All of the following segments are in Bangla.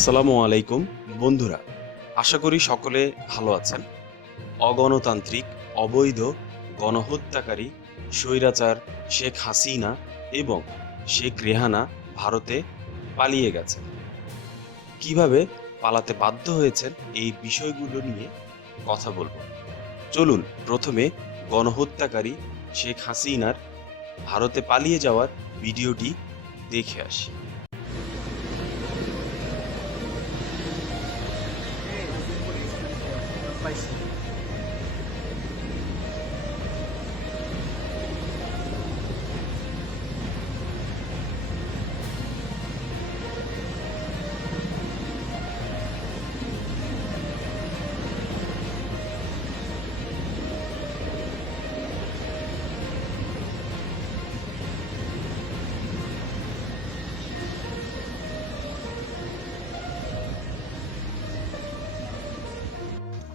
আসসালামু আলাইকুম বন্ধুরা, আশা করি সকলে ভালো আছেন। অগণতান্ত্রিক, অবৈধ, গণহত্যাকারী, স্বৈরাচার শেখ হাসিনা এবং শেখ রেহানা ভারতে পালিয়ে গেছেন। কিভাবে পালাতে বাধ্য হয়েছেন এই বিষয়গুলো নিয়ে কথা বলবো। চলুন প্রথমে গণহত্যাকারী শেখ হাসিনার ভারতে পালিয়ে যাওয়ার ভিডিওটি দেখে আসি।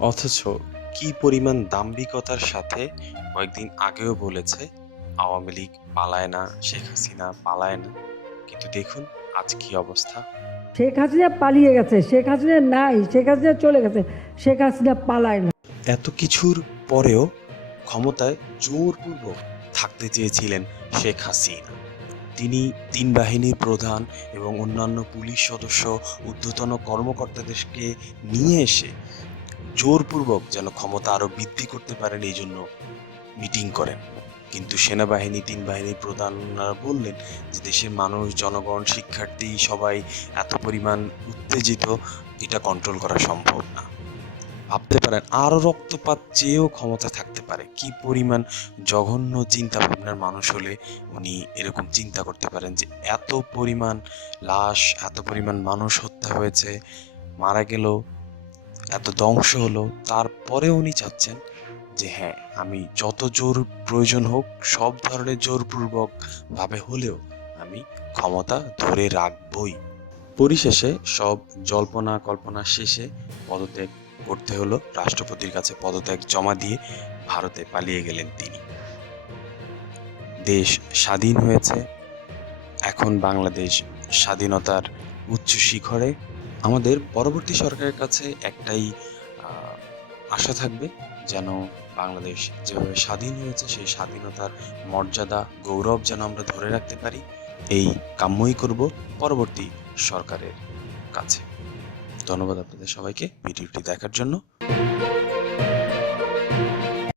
অথচ কি পরিমাণ দাম্ভিকতার সাথে কয়েকদিন আগেও বলেছে আওয়ামী লীগ পালায় না, শেখ হাসিনা পালায় না, কিন্তু দেখুন আজ কি অবস্থা। শেখ হাসিনা পালিয়ে গেছে, শেখ হাসিনা নাই, শেখ হাসিনা চলে গেছে, শেখ হাসিনা পালায় না। এত কিছুর পরেও ক্ষমতায় জোরপূর্বক থাকতে চেয়েছিলেন শেখ হাসিনা। তিনি তিন বাহিনীর প্রধান এবং অন্যান্য পুলিশ সদস্য, ঊর্ধ্বতন কর্মকর্তাদেরকে নিয়ে এসে জোরপূর্বক যেন ক্ষমতা আরো বৃদ্ধি করতে পারেন এই জন্য মিটিং করেন। কিন্তু সেনাবাহিনী, তিন বাহিনীর প্রধানরা বললেন যে দেশের মানুষ, জনগণ, শিক্ষার্থী সবাই এত পরিমাণ উত্তেজিত, এটা কন্ট্রোল করা সম্ভব না। ভাবতে পারেন আরো রক্তপাত চেয়েও ক্ষমতা থাকতে পারে। কি পরিমাণ জঘন্য চিন্তা ভাবনার মানুষ হলে উনি এরকম চিন্তা করতে পারেন যে এত পরিমাণ লাশ, এত পরিমাণ মানুষ হত্যা হয়েছে, মারা গেল, এত ধ্বংস হলো, তারপরে উনি চাচ্ছেন যে হ্যাঁ, আমি যত জোর প্রয়োজন হোক, সব ধরনের জোরপূর্বক ভাবে হলেও আমি ক্ষমতা ধরে রাখবই। পরিশেষে সব জল্পনা কল্পনা শেষে পদত্যাগ করতে হলো, রাষ্ট্রপতির কাছে পদত্যাগ জমা দিয়ে ভারতে পালিয়ে গেলেন তিনি। দেশ স্বাধীন হয়েছে, এখন বাংলাদেশ স্বাধীনতার উচ্চ শিখরে। আমাদের পরবর্তী সরকারের কাছে একটাই আশা থাকবে, যেন বাংলাদেশ যেভাবে স্বাধীন হয়েছে সেই স্বাধীনতার মর্যাদা, গৌরব যেন আমরা ধরে রাখতে পারি, এই কাম্যই করব পরবর্তী সরকারের কাছে। ধন্যবাদ আপনাদের সবাইকে ভিডিওটি দেখার জন্য।